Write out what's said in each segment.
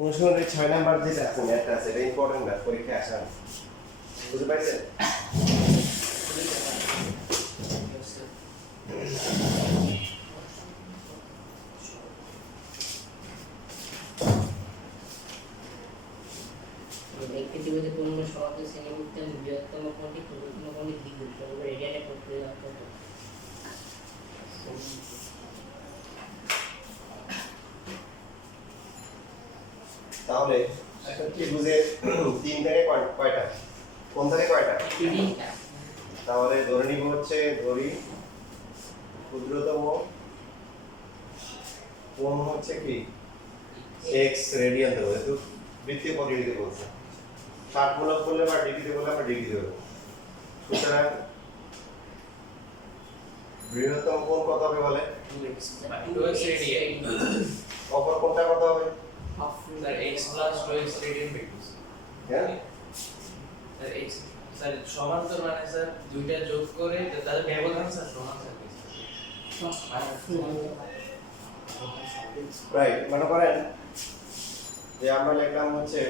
অনুশীলনের 6 নাম্বার যেটা আছে ম্যাথটা আছে এটা ইম্পর্টেন্ট ম্যাথ পরীক্ষায় আসে না বুঝতে পারছেন দেখতে দিবে যে কোন সহজ শ্রেণীভুক্ত বৃহত্তম কোণটি ক্ষুদ্রতম কোণের দ্বিগুণ তবে রেডিয়ানে প্রক্রিয়া কত তাহলে একটা ত্রিভুজের 3 থেকে কয়টা কোণ থেকে কয়টা 3টা তাহলে ধরে নিব হচ্ছে ধরি ক্ষুদ্রতম কোণ হচ্ছে কি x রেডিয়ান দেবো যেহেতু বৃত্তীয় পদ্ধতিতে বলছে 60 মূলক করলে বা ডিগ্রিতে করলে আমরা ডিগ্রি দেবো সুতরাং বৃহত্তম কোণ কত হবে বলে 2x radian অপর কোণটা কত হবে sir x plus 2x radian বেরিয়েছে হ্যাঁ স্যার x স্যার সমান্তর মানে স্যার দুইটা যোগ করে তাদের ব্যবধান স্যার সমান থাকবে রাইট মনে করেন যে আমরা লিখলাম হচ্ছে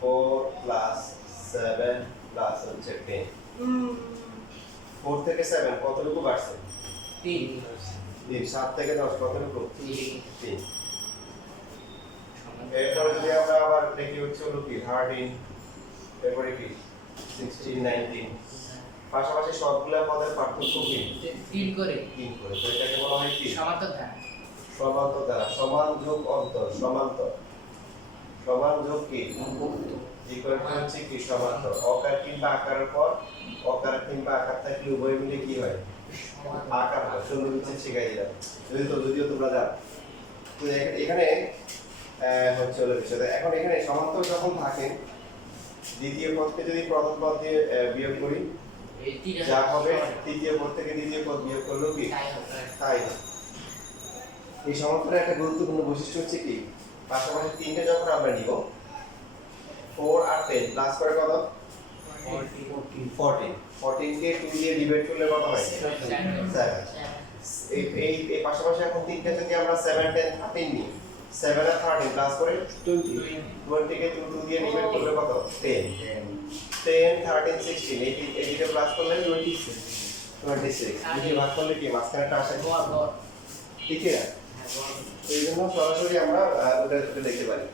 4 প্লাস 7 প্লাস হচ্ছে 10 4 থেকে 7 কতটুকু বাড়ছে 3 7 থেকে 10 কতটুকু 3 এরপরে যদি আমরা আবার দেখি হচ্ছে হলো কি 13 এরপরে কি 16 19 পাশাপাশি সবগুলা পদের পার্থক্য কি 3 করে 3 করে তো এটাকে বলা হয় কি সমান্তর ধারা সমান্তর দ্বারা সমান যোগ অন্তর সমান্তর সমান যোগ কি ইকুয়াল টু হচ্ছে কি সমান্তর অকার কিংবা আকারের পর অকার কিংবা আকার থাকলে উভয় মিলে কি হয় আকার হয় সুন্দর কিছু শিখাই দিলাম যদিও তোমরা জানো তো এখানে হচ্ছে হলো বিষয়টা এখন এখানে সমান্তর যখন থাকে দ্বিতীয় পদকে যদি প্রথম পদ দিয়ে বিয়োগ করি যা হবে তৃতীয় পদ থেকে দ্বিতীয় পদ বিয়োগ করলেও কি তাই এই সমান্তরের একটা গুরুত্বপূর্ণ বৈশিষ্ট্য হচ্ছে কি পাশাপাশি তিনটে যখন আমরা নিব 4 আর 10 প্লাস করে কত 14 14 কে 2 দিয়ে ডিভাইড করলে কত হয় 7 এই পাশাপাশি এখন তিনটে যদি আমরা 7 10 13 নিই 7 আর 13 প্লাস করে 20 কে 2 দিয়ে ডিভাইড করলে কত 10 10 13 16 এই দুটো প্লাস করলে 26 দুটো ভাগ করলে কি মাঝখানেটা আসে ঠিক আছে তো এই জন্য সরাসরি আমরা ওটা দেখতে পারি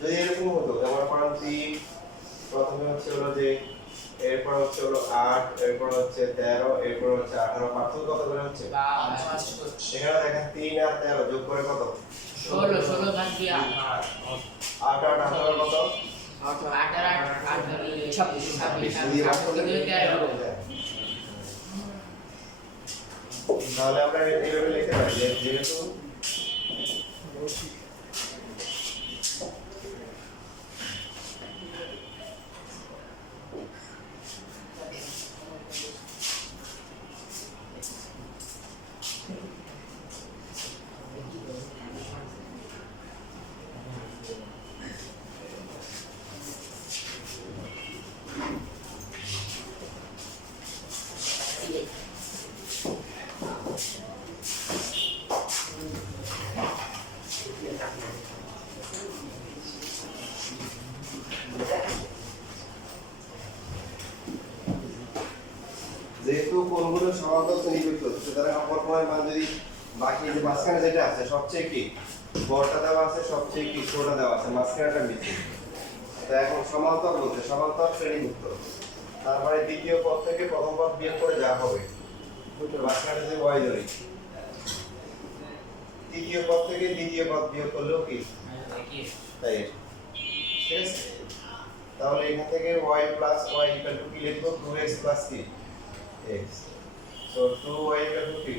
যদি এরকম হতো যেমন পড়ান 3 প্রথমে হচ্ছে হলো যে এরপর হচ্ছে হলো 8 এরপর হচ্ছে 13 এরপর হচ্ছে 18 পার্থক্য কত করে হচ্ছে এখানে দেখেন 3 আর 13 যোগ করে কত 16 ভাগ দিয়ে 8 8 18 কত তাহলে আমরা এইভাবে লিখতে পারি যে যেহেতু যেহেতু কোণগুলো সমান্তর শ্রেণীবদ্ধ সুতরাং অপর কোণের মান যদি বাকি যে মাঝখানে যেটা আছে সবচেয়ে কি বড়টা দেওয়া আছে সবচেয়ে কি ছোটটা দেওয়া আছে মাঝখানেটা মিথ্যে তো এখন সমান্তর বলতে সমান্তর শ্রেণীভুক্ত তারপরে দ্বিতীয় পদ থেকে প্রথম পদ বিয়োগ করে যা হবে মাঝখানে যদি y ধরি তৃতীয় পদ থেকে দ্বিতীয় পদ বিয়োগ করলেও কি তাই ঠিক আছে তাহলে এখান থেকে y y কি লিখবো 2x কি x so 2y কি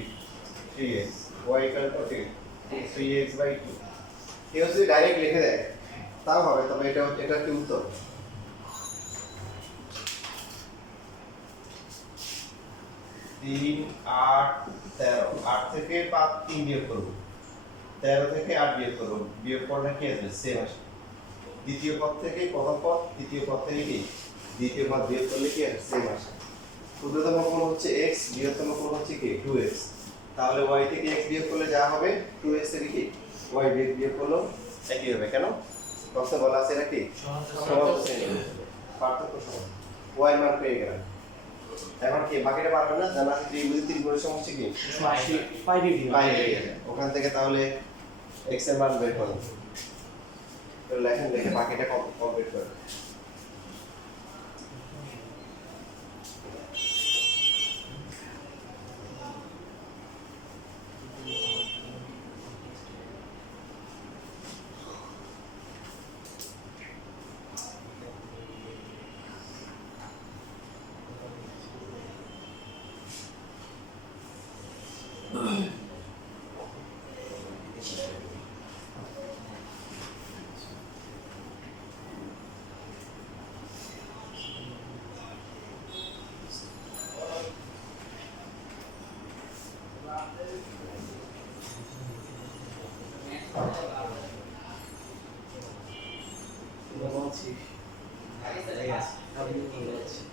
3x y কি 3x 2 কেউ যদি ডাইরেক্ট লিখে দেয় তাও হবে তবে এটা কি উত্তর তিন আট 13 8 থেকে 3 বিয়োগ করব 13 থেকে 8 বিয়োগ করব বিয়োগ করলে কি আসবে সেম আসবে দ্বিতীয় পদ থেকে প্রথম পদ তৃতীয় পদ থেকে কি দ্বিতীয় পদ বিয়োগ করলে কি আসবে সেম আসে ক্ষুদ্রতম কোণ হচ্ছে x, বৃহত্তম কোণ হচ্ছে কি 2x। তাহলে y থেকে x বিয়োগ করলে যা হবে 2x থেকে কি y বিয়োগ করলো একই হবে। কেন? প্রশ্নে বলা আছে এটা কি সমান্তর শ্রেণী, পার্থক্য সমান। y মান পেয়ে গেলাম। এখন কি বাকিটা পারবেন না, জানা আছে ত্রিভুজ ত্রিভুজের সমষ্টি কি 180 পাই ডিগ্রি পাই হয়ে গেছে। ওখান থেকে তাহলে x এর মান বের করুন। তো লেখেন, লিখে বাকিটা কমপ্লিট করুন। ভালো আছি আমি ভালো আছি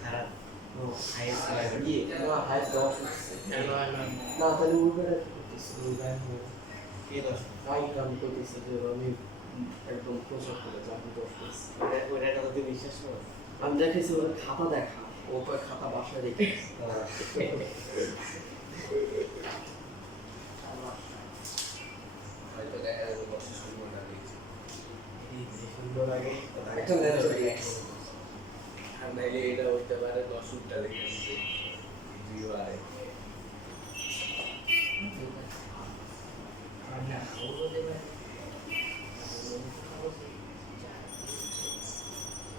খারাপ হাইস্ট না হাইস্ট অফ না তাহলে উইবারে করতেছি কে দশ আমি করতেছি যে আমি একদম প্রচার করে যাবো 10 পিস ওইটা তো বিশ্বাস করো আমি দেখেছি ওর খাতা দেখা ও কয় খাতা বাসায় রেখে হয়তো দেখা যাবে বর্ষা শুরু না দেখছি সুন্দর আগে একটা আর নাইলে এটা হইতে পারে 10টা দেখেছি বিবারে না ও বলতে পারে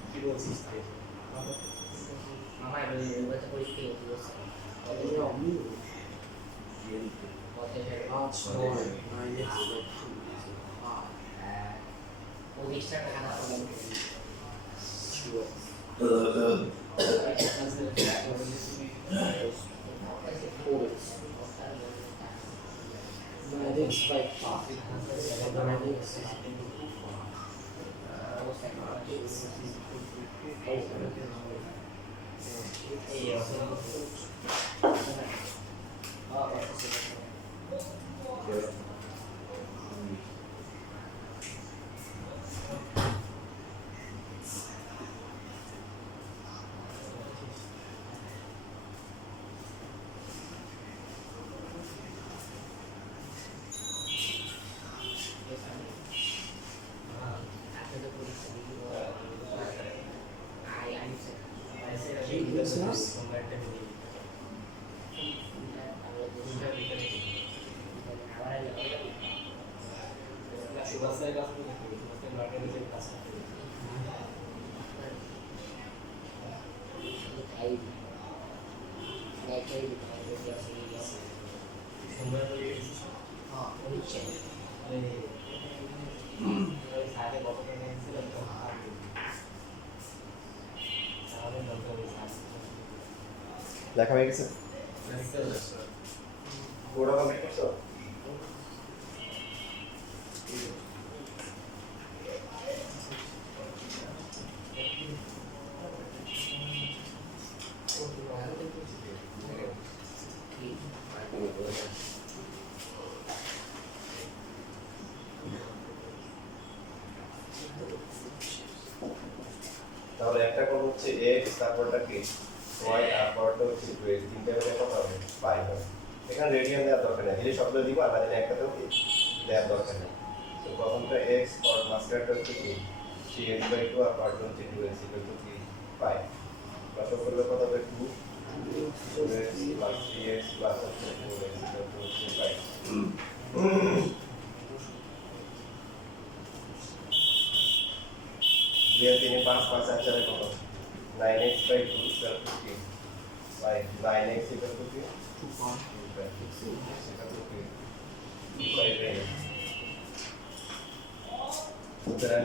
কি বলছিস তুই মামা আমি নির্বাচন পরীক্ষা বলছি আমি কত আচ্ছা ও 20 টাকা খাতা পাবেন Mathematics by half. Mathematics. লেখা হয়ে গেছে? পুরো কমপ্লিট করছো? তাহলে একটা কোণ হচ্ছে x, তারপরটা কি y, আর পরটা হচ্ছে 2x। তিনটা মিলে কত হবে? পাই হবে। এখানে রেডিয়ান দেওয়ার দরকার নেই, যদি সবগুলো দিব আর বাকি একটাতেও কি দেওয়ার দরকার নেই। তো প্রথমটা x, পর মাঝখানটা হচ্ছে কি 3x/2, আর পরটা হচ্ছে 2x কি পাই। প্রশ্ন করলে কত হবে? 2x plus 3x plus হচ্ছে 2x হচ্ছে পাই। দিয়ে 3 5 5 আর 4 কত? 9x/2 equal to কি? 9x equal to কি? 2 সুতরাং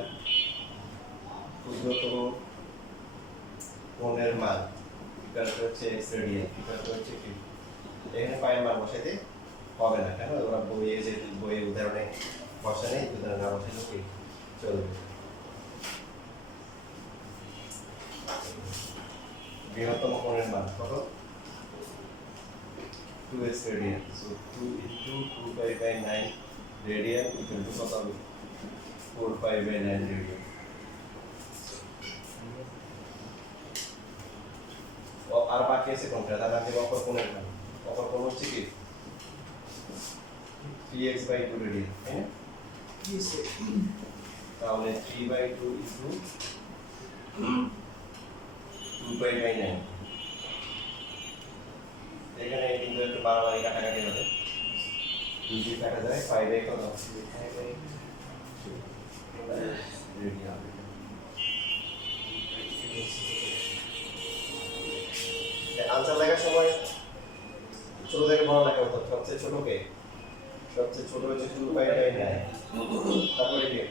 ক্ষুদ্রতম কোণের মান ইকুয়াল হচ্ছে x রেডিয়ান, ইকুয়াল হচ্ছে কি? এখানে পায়ের মান বসাইতে হবে না, কেন? ওরা বইয়ে যে বইয়ে উদাহরণে বসা নেই, উদাহরণে না বসাইলেও কি চলবে। বৃহত্তম কোণের মান কত? 2x radian. So 2 into 2 pi by 9 radian equal to কত হবে? 4 pi by 9 রেডিয়ান। আর বাকি আছে কোনটা? তাহলে আমি অপর কোণের মান। অপর কোণ হচ্ছে কি? 3x by 2 রেডিয়ান, তাই না? তাহলে 3 by 2 into 2 pi by 9। এখানে কিন্তু একটু বাড়াবাড়ি কাটাকাটি হবে। 2 দিয়ে কাটা যায় 5 by কত? 5 by রেডিয়ান। আনসার লেখার সময় ছোট থেকে বড় লেখা হতো। সবচেয়ে ছোট কে? সবচেয়ে ছোট হচ্ছে 2 pi by 9। তারপরে কি?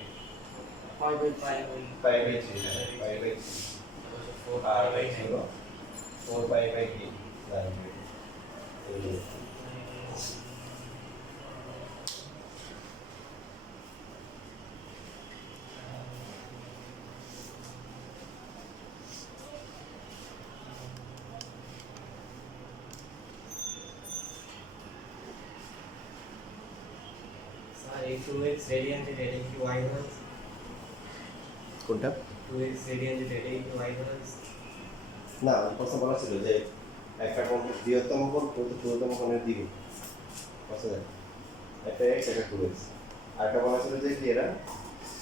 5 by 5 pi by 3, 5 by 3। আর by 0 4 pi by 3 9। স্যার এই 2x রেডিয়ান যেটা এটা কি y ধরছে? কোনটা? 2x রেডিয়ান যেটা এটা কি y ধরছে? না, প্রশ্ন বলা ছিল যে একটা কোণ বৃহত্তম কোণ ক্ষুদ্রতম কোণের দ্বিগুণ। বুঝতে পারছেন? একটা x একটা 2x। আর একটা বলা ছিল যে কি এরা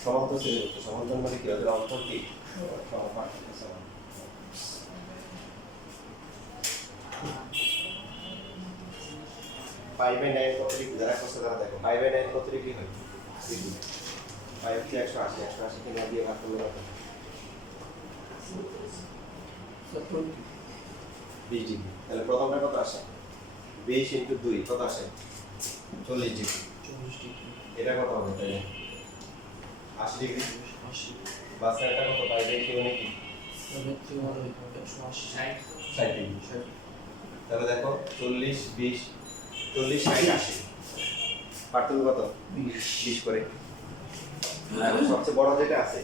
সমান্তর শ্রেণীবদ্ধ। সমান্তর মানে কি? ওদের অন্তর কি? সমান। পাই বাই 9 কত ডিগ্রি? যারা করছে তারা দেখো। পাই বাই 9 কত ডিগ্রি হয়? 5 হচ্ছে 180। 180 কে 9 দিয়ে ভাগ করলে কত? 20 ডিগ্রি। তাহলে প্রথমটা কত আসে? 20 ইন্টু 2 কত আসে? 40 ডিগ্রি। 40 ডিগ্রি এটা কত হবে তাহলে? 80 ডিগ্রি। 80 বাসটা কত? পাই বাই কি মানে কি? তবে 180 60 ডিগ্রি। তাহলে দেখো 40 20 40 60 80 পার্থক্য কত? 20 করে। আর সবচেয়ে বড় যেটা আছে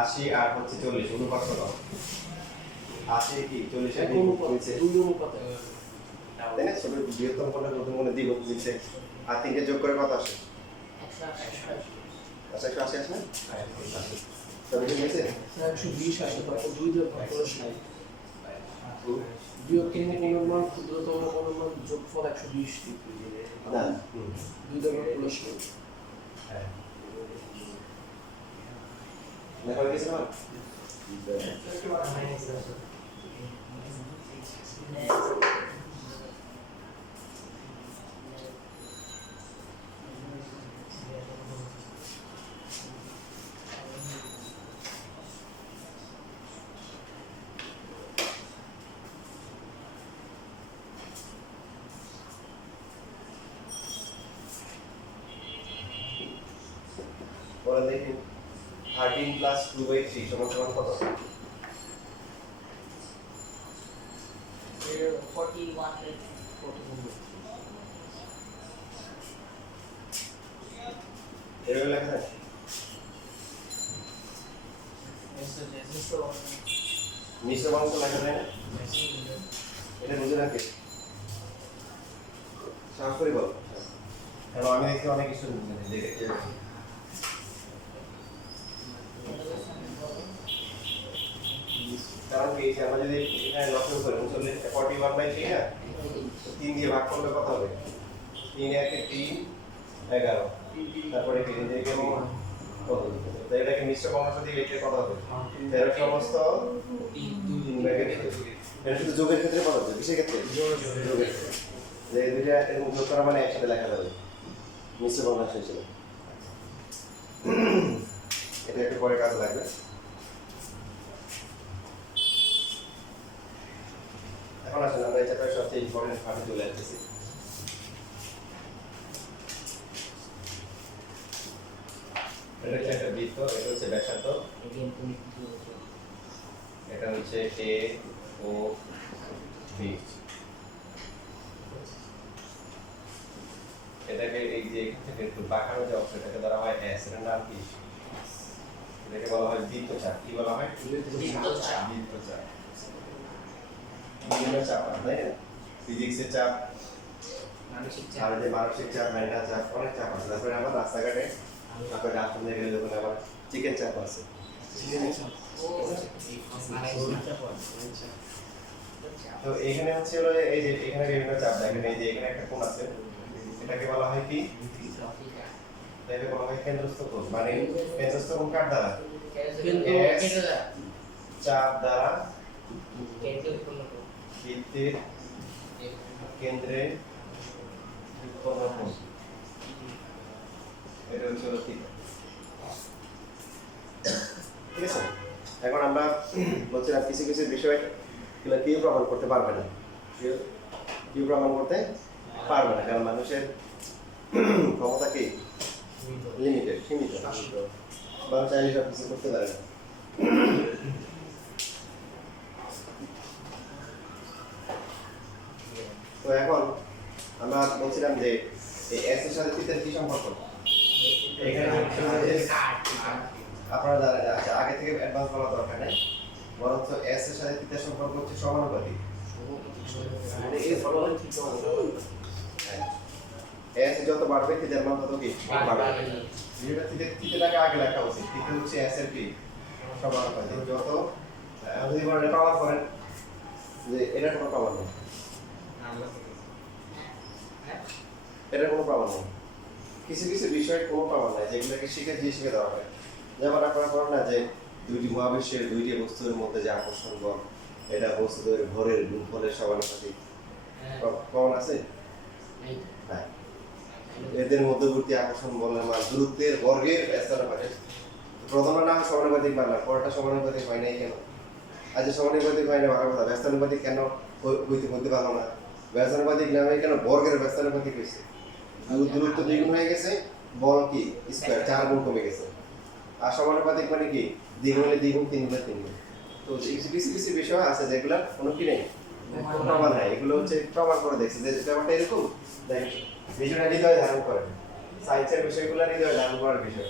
80 আর হচ্ছে 40 অনুপাত কত? 80 কি 40 এর নিচে, তাই না? ছোট বৃহত্তম কোণটা প্রথম কোণে দ্বিগুণ নিচে, আর তিনটে যোগ করে কত আসে? 180 আসে না? তবে কি নিচে 120 আসে, তারপর 2 দিয়ে ভাগ করে 60। বৃহত্তম কোণের মান ক্ষুদ্রতম কোণের মান যোগফল 120 ডিগ্রি। না 2 দিয়ে ভাগ করলে 60। হ্যাঁ লেখা হয়ে গেছে না? বলেন দেখি 13 প্লাস 2/3 সমান সমান কত? 41 এভাবে লেখা যায়? মিশ্র অংশ লেখা যায় না? এটা বুঝে রাখে সাহস করে বল। কারণ আমি দেখি অনেক কিছু বুঝে নেই, দেখে কি আছে। কারণ কি আমরা যদি এখানে লক্ষ্য করি 41/3 না, 3 দিয়ে ভাগ করলে কত হবে? 3 একে 3 11, তারপরে কি দেখে কত? তো এটাকে মিশ্র অংশ দিয়ে এটা কত হবে? এর সমস্ত 3/2। এটা শুধু যোগের ক্ষেত্রে কত হবে? কিসের ক্ষেত্রে? যোগের ক্ষেত্রে। যে দুইটা এরকম যোগ করা মানে একসাথে লেখা যাবে মিশ্র অংশ হিসেবে। এটা একটু পরে কাজে লাগবে। এখন আসলে আমরা এই চ্যাপ্টারের সবচেয়ে ইম্পর্টেন্ট পার্টে চলে আসতেছি। এটা হচ্ছে একটা বৃত্ত, এটা হচ্ছে ব্যাসার্ধ, এটা হচ্ছে এ ও বি। এটাকে এই যে এখান থেকে একটু বাঁকানো যে অংশ, এটাকে ধরা হয় এস। এটার নাম কি? এটাকে বলা হয় বৃত্তচাপ। কি বলা হয়? বৃত্তচাপ। বৃত্তচাপ। বিভিন্ন চাপ আছে, তাই না? ফিজিক্সের চাপ, মানসিক আর চাপ যে মানসিক চাপ, মেন্টাল চাপ, অনেক চাপ আছে। তারপরে আবার রাস্তাঘাটে তারপরে রাস্তা দিয়ে গেলে যখন আবার চিকেন চাপ আছে। ও তো এখানে হচ্ছে হলো এই যে এখানে বিভিন্ন চাপ দেখেন, এই যে এখানে একটা কোণ আছে, এটাকে বলা হয় কি? এটাকে বলা হয় কেন্দ্রস্থ কোণ। মানে কেন্দ্রস্থ কোণ কার দ্বারা? চাপ দ্বারা বৃত্তের কেন্দ্রে উৎপন্ন কোণ। এটা হচ্ছে হলো থিটা। ঠিক আছে, এখন আমরা বলছিলাম কিছু কিছু বিষয় এগুলো কেউ প্রমাণ করতে পারবে না, কেউ প্রমাণ করতে পারবে না, কারণ মানুষের ক্ষমতা কি লিমিটেড, সীমিত। মানুষ চাইলে সব কিছু করতে পারে না। তো এখন আমরা বলছিলাম যে এই এস এর সাথে থিটার কি সম্পর্ক? এখানে আপনারা জানেন, আচ্ছা আগে থেকে অ্যাডভান্স বলা দরকার নেই, বরঞ্চ এস এর সাথে থিটার সম্পর্ক হচ্ছে সমানুপাতিক। মানে এই ফলাফল ঠিক সমানুপাতিক। এস যত বাড়বে থিটার মান তত কি বাড়বে। যেটা থিটাটাকে আগে লেখা উচিত, থিটা হচ্ছে এস এর কি সমানুপাতিক। যত যদি বলেন প্রমাণ করেন যে এটা কোনো প্রমাণ নেই, এটার কোনো প্রমাণ নেই। কিছু কিছু বিষয়ের কোনো প্রমাণ নাই যেগুলোকে শিখে দেওয়া হয়। যেমন আপনারা বলেন না যে দুইটি মহাবিশ্বের দুইটি বস্তুর মধ্যে যে আকর্ষণ বল, এটা বস্তুদের ভরের গুণফলের সমানুপাতিক। প্রমাণ আছে? নাই। এদের মধ্যবর্তী আকর্ষণ বলের মান দূরত্বের বর্গের ব্যস্তানুপাতিক। প্রথমটা না হয় সমানুপাতিক বানালাম, পরেরটা সমানুপাতিক হয় নাই কেন? আজ সমানুপাতিক হয় না ভালো কথা, ব্যস্তানুপাতিক কেন হইতে পারলো না? ব্যস্তানুপাতিক নামে কেন বর্গের ব্যস্তানুপাতিক হয়েছে? দূরত্ব দ্বিগুণ হয়ে গেছে, বল কি স্কয়ার 4 গুণ কমে গেছে। আর সমানুপাতিক মানে কি দ্বিগুণ হলে দ্বিগুণ, তিন গুণে তিন গুণ। তো কিছু কিছু বিষয় আছে যেগুলা কোনো কি নেই, প্রমাণ নাই। এগুলো হচ্ছে প্রমাণ করে দেখছে যে ব্যাপারটা এরকম। দেখেন বিষয়টা হৃদয় ধারণ করে, সায়েন্সের বিষয়গুলো হৃদয় ধারণ করার বিষয়,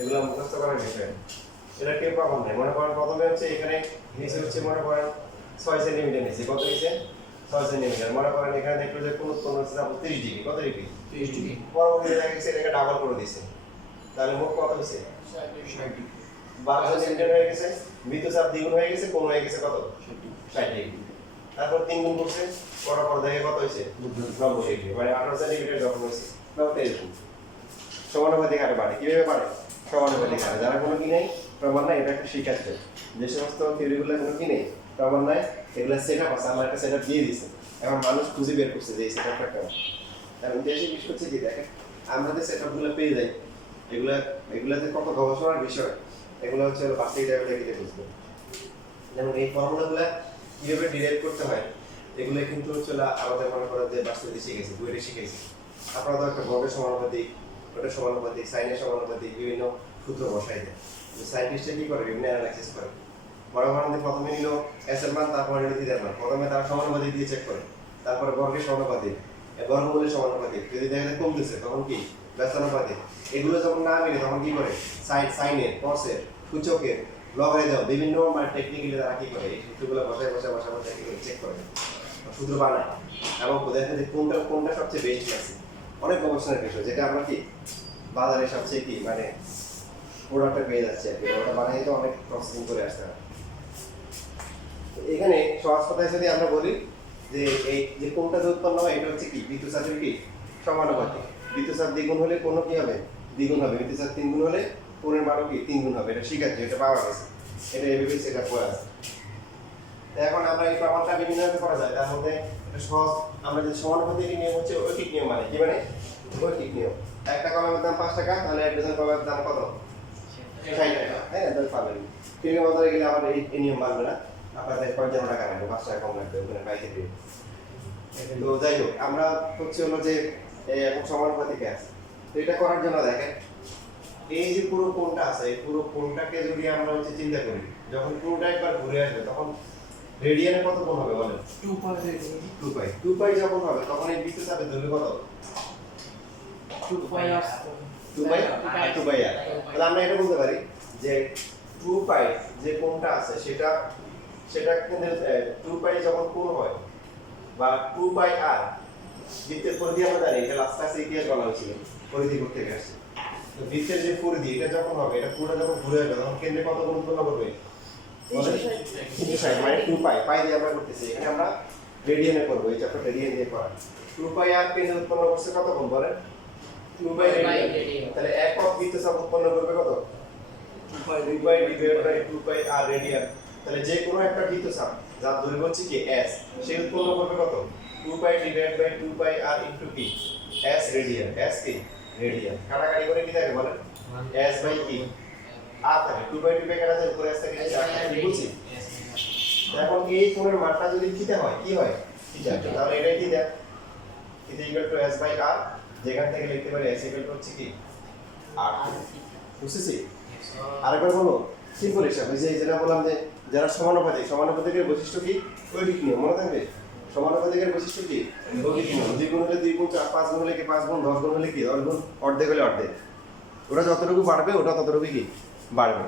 এগুলো মুখস্থ করার বিষয়। এটা কেউ প্রমাণ নেই। মনে করেন প্রথমে হচ্ছে এখানে নিচে হচ্ছে মনে করেন 6 সেন্টিমিটার নিচে, কত নিচে 6 সেন্টিমিটার। মনে করেন এখানে দেখলো যে কোন উৎপন্ন হচ্ছে 30 ডিগ্রি, কত ডিগ্রি 30 ডিগ্রি। পরবর্তীতে দেখা গেছে এটাকে ডাবল করে দিয়েছে, তাহলে মোট কত হয়েছে 60 ডিগ্রি। 12 সেন্টিমিটার হয়ে গেছে। বৃত্তচাপ দ্বিগুণ হয়ে গেছে, কোণ হয়ে গেছে কত 60 ডিগ্রি। তারপর 3 গুণ করছে, করার পর দেখে কত হয়েছে 90 ডিগ্রি, মানে 18 সেন্টিমিটার যখন হয়েছে। ব্যাপারটা এরকম সমানুপাতিক হারে বাড়ে। কিভাবে বাড়ে? সমানুপাতিক হারে। যারা কোনো কি নেই, প্রমাণ নাই, এটা একটা শিখাচ্ছে। যে সমস্ত থিওরিগুলো কোনো কি নেই, প্রমাণ নাই, এগুলো সেটআপ আছে, আমরা একটা সেটআপ দিয়ে দিয়েছি। এখন মানুষ খুঁজে বের করছে যে এই সেটআপটা কেমন। কারণ দেশে বিষয় হচ্ছে কি দেখেন, আমরা যে সেটআপগুলো পেয়ে যাই, এগুলাতে কত গবেষণার বিষয়, এগুলো হচ্ছে বার্ষিক লেভেলে গিয়ে বুঝবো। যেমন এই ফর্মুলাগুলো কিভাবে ডিরাইভ করতে হয়, এগুলো কিন্তু হচ্ছে আমাদের মনে করেন যে বার্ষিকতে শিখেছি, বইয়ে শিখেছি। আপনারা তো একটা বর্গের সমানুপাতিক, ওটা সমানুপাতিক, সাইনের সমানুপাতিক, বিভিন্ন সূত্র বসাই দেয়। সাইন্টিস্টরা কি করে, বিভিন্ন অ্যানালাইসিস করে। বড় বারান্তে প্রথমে নিল এস এর মান, তারপরে নিল থিটার মান। প্রথমে তারা সমানুপাতিক দিয়ে চেক করে, তারপরে বর্গের সমানুপাতিক, বর্গমূলের সমানুপাতিক। যদি দেখা যায় কমতেছে তখন কি ব্যস্তানুপাতিক। এগুলো যখন না মিলে তখন কি করে, সাইনের, কসের, সূচকের, লগাই দাও, বিভিন্ন মানে টেকনিক্যালি তারা কি করে এই সূত্রগুলো বসায় কি করে চেক করে, সূত্র বানায় এবং দেখে যে কোনটা সবচেয়ে বেস্ট আছে। অনেক গবেষণার বিষয়, যেটা আমরা কি বাজারে সবচেয়ে কি মানে প্রোডাক্টটা পেয়ে যাচ্ছে আর কি, ওটা বানাই তো অনেক প্রসেসিং করে আসতে হয়। এখানে সহজ কথায় যদি আমরা বলি যে এই যে কোনটা যে উৎপন্ন হয়, এটা হচ্ছে কি বৃত্তচাপের কি সমানুপাতিক। বৃত্তচাপ দ্বিগুণ হলে কোন কি হবে, দ্বিগুণ হবে। বৃত্তচাপ 3 গুণ হলে কোণের মানও কি 3 গুণ হবে। এটা শিখাচ্ছে, এটা পাওয়া গেছে, এটা এভাবে সেটা করা আছে। এখন আমরা এই প্রমাণটা বিভিন্নভাবে করা যায়। তার মধ্যে একটা সহজ, আমরা যে সমানুপাতিক নিয়ম হচ্ছে ঐকিক নিয়ম। মানে কি মানে ঐকিক নিয়ম, একটা কলমের দাম 5 টাকা, তাহলে এক ডজন কলমের দাম কত 60 টাকা, তাই না? তাহলে পাবেন। ফিল্মের বাজারে গেলে আবার এই নিয়ম মানবে না, আপনাদের 55 টাকা লাগবে, 5 টাকা কম লাগবে ওখানে পাইকারি দিয়ে। তো যাই হোক, আমরা হচ্ছে হলো যে এখন সমানুপাতিক আছে। তো এটা করার জন্য দেখেন এই যে পুরো কোণটা আছে, এই পুরো কোণটাকে যদি আমরা হচ্ছে চিন্তা করি, যখন কোণটা একবার ঘুরে আসবে তখন রেডিয়ানে কত কোণ হবে বলেন? 2 পাই। 2 পাই যখন হবে তখন এই বৃত্তচাপের দৈর্ঘ্য কত? 2 পাই আর। তাহলে আমরা এটা বলতে পারি যে 2 পাই যে কোণটা আছে সেটা কিন্তু 2 পাই যখন কোণ হয় বা 2 পাই আর বৃত্তের পরিধি আমরা জানি এটা লাস্ট ক্লাসে ইতিহাস বলা হয়েছিল পরিধি করতে আসছে। তো বৃত্তের যে পরিধি এটা যখন হবে এটা পুরো যখন ঘুরে যাবে তখন কেন্দ্রে কত কোণ উৎপন্ন করবে? 360 মানে 2 পাই পাই দিয়ে আমরা করতেছি এখানে আমরা রেডিয়ানে করব এই চ্যাপ্টার রেডিয়ান দিয়ে করা 2 পাই আর কেন্দ্রে উৎপন্ন করছে কত কোণ বলেন? 2 পাই রেডিয়ান। তাহলে একক বৃত্তচাপ উৎপন্ন করবে কত? 2 পাই ডিভাইডেড বাই 2 পাই আর রেডিয়ান। তাহলে যে কোনো একটা বৃত্তচাপ যার দৈর্ঘ্য হচ্ছে কি s সে উৎপন্ন করবে কত? 2 পাই ডিভাইডেড বাই 2 পাই আর ইনটু কি s রেডিয়ান। s কি রেডিয়ান। কাটাকাটি করে কি থাকে বলেন? s বাই কি আর থাকে 2 বাই 2 পাই কাটা যায় উপরে s থাকে নিচে আর থাকে বুঝছি। এখন এই কোণের মানটা যদি থিটা হয় কি হয়? থিটা। তাহলে এটাই theta. Theta equal to s by r যেখান থেকে লিখতে পারি s ইকুয়াল টু হচ্ছে কি r। বুঝছিস? আরেকবার বলো সিম্পল হিসাব এই যে যেটা বললাম যে যারা সমানুপাতিকের বৈশিষ্ট্য কি? ঐকিক নিয়ম মনে থাকবে। সমানুপাতিকের বৈশিষ্ট্য কি? ঐকিক নিয়ম। 2 গুণ হলে 2 গুণ 4 5 গুণ হলে কি 5 গুণ 10 গুণ হলে কি 10 গুণ অর্ধেক হলে অর্ধেক। ওটা যতটুকু বাড়বে ওটা ততটুকু কি বাড়বে।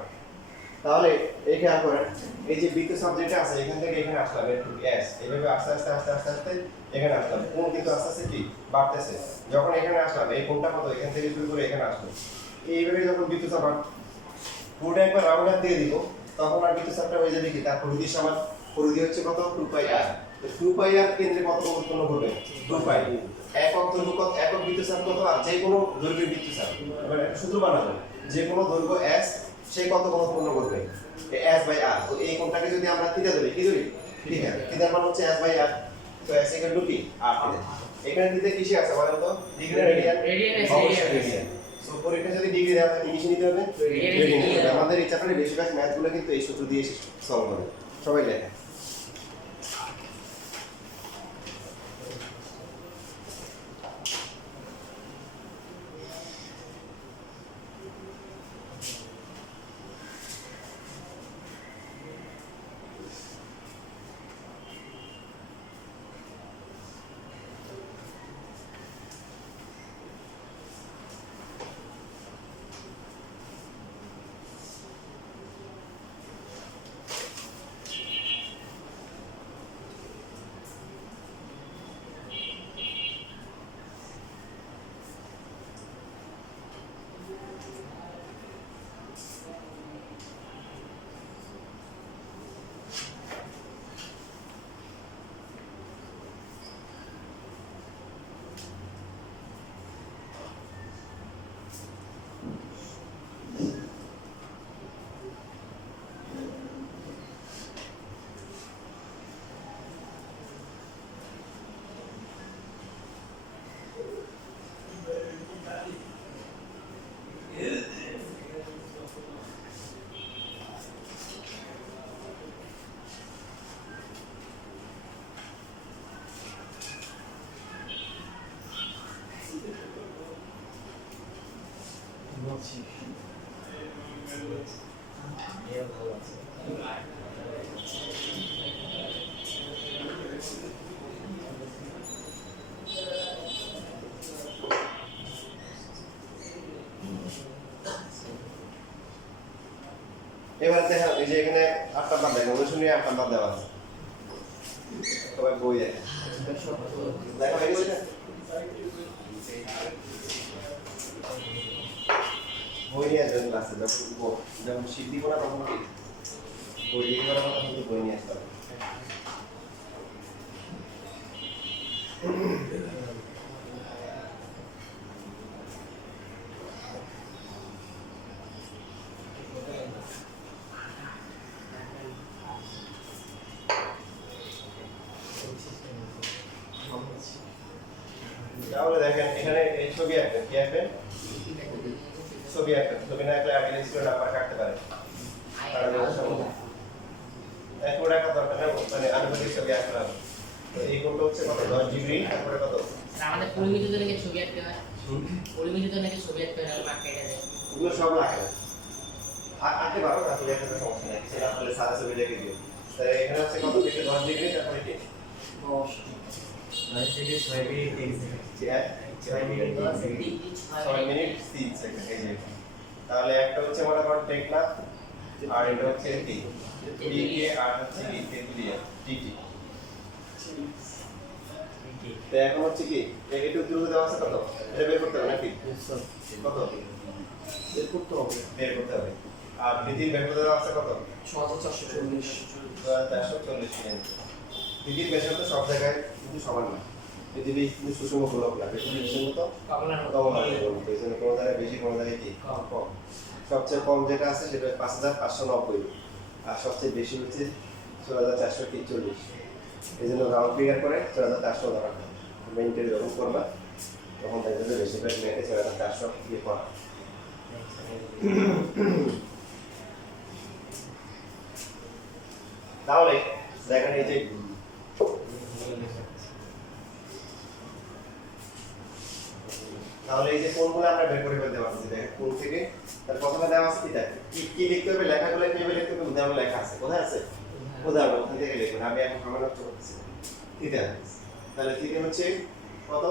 তাহলে এই খেয়াল করেন এই যে বৃত্তচাপ যেটা আছে এখান থেকে এখানে আসলাম একটু s এইভাবে আস্তে আস্তে আস্তে আস্তে আস্তে এখানে আসলাম কোণ কিন্তু আস্তে আস্তে কি বাড়তেছে। যখন এখানে আসলাম এই কোণটা কত এখান থেকে শুরু করে এখানে আসলো এইভাবে যখন বৃত্তচাপ পুরোটা একবার রাউন্ড আপ দিয়ে দিব তখন আর বৃত্তচাপটা হয়ে যাবে কি তার পরিধির সমান। পরিধি হচ্ছে কত? 2 পাই r। তো 2 পাই r কেন্দ্রে কত কোণ উৎপন্ন করবে? 2 পাই। একক দৈর্ঘ্য কত? একক বৃত্তচাপ কত? আর যে কোনো দৈর্ঘ্যের বৃত্তচাপ মানে সূত্র বানাবো যে কোনো দৈর্ঘ্য s সে কত কোণ উৎপন্ন করবে? s by r। তো এই কোণটাকে যদি আমরা থিটা ধরি কি ধরি? থিটা। থিটার মান হচ্ছে s বাই r। তো s ইকুয়াল টু কি r থিটা। এখানে থিটা কিসে আছে বলেন তো? Degree radian. অবশ্যই রেডিয়ান। সো পরীক্ষা যদি ডিগ্রি দেওয়া থাকে কিসে নিতে হবে? রেডিয়ান। আমাদের এই চ্যাপ্টারে বেশিরভাগ ম্যাথগুলো কিন্তু এই সূত্র দিয়ে সলভ হবে। সবাই লেখা এবার দেখা এই যে এখানে 8টা দাম দেখো অনুশীলনী 8টা দাম দেওয়া আছে সবাই বই দেখে দেখো এই বইটা বই নিয়ে আসবেন ক্লাসে যখন শীত দিব না তখন কি বই দিয়ে করার কথা কিন্তু বই নিয়ে আসতে হবে তাহলে দেখেন এখানে এই ছবি আঁকবেন কি আঁকবেন ছবি আঁকবেন ছবি না আঁকলে আগে স্কুলের নাম্বার কাটতে পারে এক কোণ আঁকা দরকার না মানে আনুপাতিক ছবি আঁকতে হবে তো এই কোণটা হচ্ছে কত 10 ডিগ্রি তারপরে কত আমাদের পরিমিতিতে নাকি ছবি আঁকতে হয় পরিমিতিতে নাকি ছবি আঁকতে হয় মাকে এটা দেয় ওগুলো সব লাগে আঁকতে পারো না ছবি আঁকতে সমস্যা নেই সেটা আসলে সারা ছবি লিখে দিও তাই এখানে হচ্ছে কত থেকে 10 ডিগ্রি তারপরে কি 9 থেকে 6 মিনিট 3 সেকেন্ড 6 মিনিট 3 সেকেন্ড এই যে তাহলে একটা হচ্ছে মনে করো টেকনাফ আর এটা হচ্ছে কি টিকে, আর হচ্ছে কি তেতুলিয়া টিটি। তো এখন হচ্ছে কি একটু দ্রুত দেওয়া আছে কত, এটা বের করতে হবে নাকি কত বের করতে হবে। বের করতে হবে। আর দ্বিতীয় বের করতে দেওয়া আছে কত 6440। 440 দ্বিতীয় বেশন তো সব জায়গায় কিন্তু সমান না, পৃথিবী কিন্তু সুষম গোলক না, বেশন মতো কমলার মতো। কম হয়, এই জন্য কোনো জায়গায় বেশি কোনো জায়গায় কি কম। সবচেয়ে কম যেটা আছে সেটা 5590, আর সবচেয়ে বেশি হচ্ছে 4443। এই জন্য রাউন্ড ফিগার করে 4400 ধরা হয়। মেইনটেন যখন করবা তখন দেখবে যে বেশিরভাগ মেয়েকে 4400 দিয়ে পড়া। তাহলে দেখেন এই যে তাহলে এই যে কোনগুলো আমরা বের করে ফেলতে পারছি, দেখেন কোন থেকে তার প্রথমে দেওয়া আছে কি থাকে, কি লিখতে হবে, লেখাগুলো কিভাবে লিখতে হবে, উদাহরণ লেখা আছে, কোথায় আছে উদাহরণ, ওখান থেকে লিখবেন। আমি এখন সময় নষ্ট করতেছি। থিটা, তাহলে থিটা হচ্ছে কত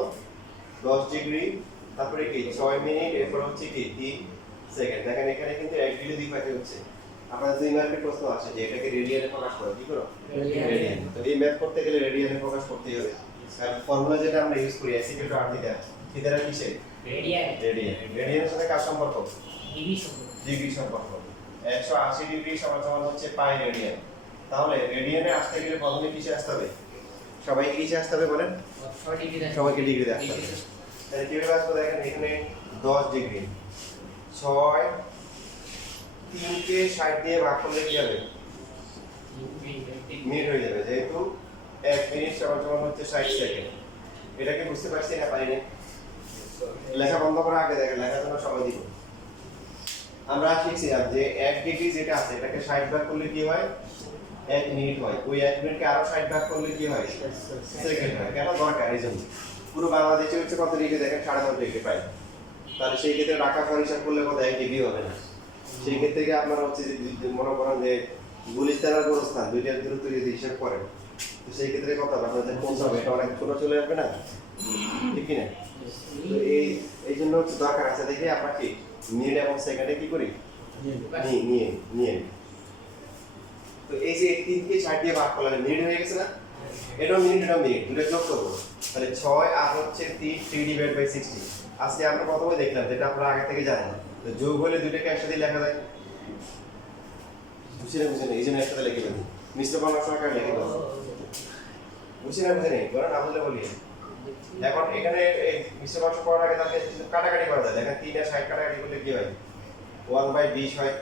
10 ডিগ্রি, তারপরে কি 6 মিনিট, এরপর হচ্ছে কি 3 সেকেন্ড। দেখেন এখানে কিন্তু 1 ডিগ্রি 2 ভাগে হচ্ছে। আপনাদের 2 মার্কের প্রশ্ন আসে যে এটাকে রেডিয়ানে প্রকাশ করো, কি করো রেডিয়ান। তো এই ম্যাথ করতে গেলে রেডিয়ানে প্রকাশ করতেই হবে। আর ফর্মুলা যেটা আমরা ইউজ করি s = r থিটা, থিটাটা কিসে রেডিয়ান রেডিয়ান। রেডিয়ানের সাথে কার সম্পর্ক, ডিগ্রি সম্পর্ক। ডিগ্রি সম্পর্ক। 180 ডিগ্রি সমান সমান হচ্ছে পাই রেডিয়ান। তাহলে রেডিয়ানে আসতে গেলে প্রথমে কিসে আসতে হবে, সবাইকে কিসে আসতে হবে বলেন, 6 ডিগ্রি দেয়। সবাইকে ডিগ্রিতে আসতে হবে। তাহলে কিভাবে আসবে, দেখেন এখানে 10 ডিগ্রি, 6 3 কে 60 দিয়ে ভাগ করলে কি হবে, মিনিট হয়ে যাবে, যেহেতু 1 মিনিট সমান সমান হচ্ছে 60 সেকেন্ড। এটাকে বুঝতে পারছি না পারিনি, লেখা বন্ধ করার আগে দেখেন লেখার জন্য সময় দিব। আমরা শিখছিলাম যে 1 ডিগ্রি যেটা আছে এটাকে 60 ভাগ করলে কি হয়, 1 মিনিট হয়। ওই 1 মিনিটকে আরো 60 ভাগ করলে কি হয়, সেকেন্ড হয়। কেন দরকার, এই জন্য পুরো বাংলাদেশে হচ্ছে কত ডিগ্রি দেখেন, 10.5 ডিগ্রি পাই। তাহলে সেই ক্ষেত্রে ঢাকা শহর হিসাব করলে কত 1 ডিগ্রি হবে না। সেই ক্ষেত্রে কি আপনার হচ্ছে যে মনে করেন যে গুলিস্তান আর গোরস্তান দুইটার দূরত্ব যদি হিসাব করেন, তো সেই ক্ষেত্রে কত হবে, আপনাদের কোনটা হবে, এটা অনেক ছোট চলে আসবে না, ঠিক কি না? তো এই জন্য হচ্ছে দরকার আছে দেখে আমরা কি মিনিট এবং সেকেন্ডে কি করি নিয়ে নিয়ে নিয়ে নিই। তো এই যে 3 কে 60 দিয়ে ভাগ করলে মিনিট হয়ে গেছে না, এটাও মিনিট এটাও মিনিট, দুটো যোগ করবো, তাহলে 6 আর হচ্ছে 3/60। আজকে আমরা প্রথমে দেখলাম যেটা আমরা আগে থেকে জানি না, তো যোগ হলে দুটোকে একসাথে লেখা যায়, বুঝছেন বুঝছেন, এই জন্য একসাথে লিখে দেবো, মিশ্র বর্ণ সহকারে লিখে দেবো, বুঝছেন বুঝছেন, বলেন না বুঝলে বলি। এখন এখানে এই মিশ্র বর্ণ করার আগে তাহলে কাটাকাটি করা যায়, দেখেন 3 আর 60 কাটাকাটি করলে কি হয়, 1/20 হয়।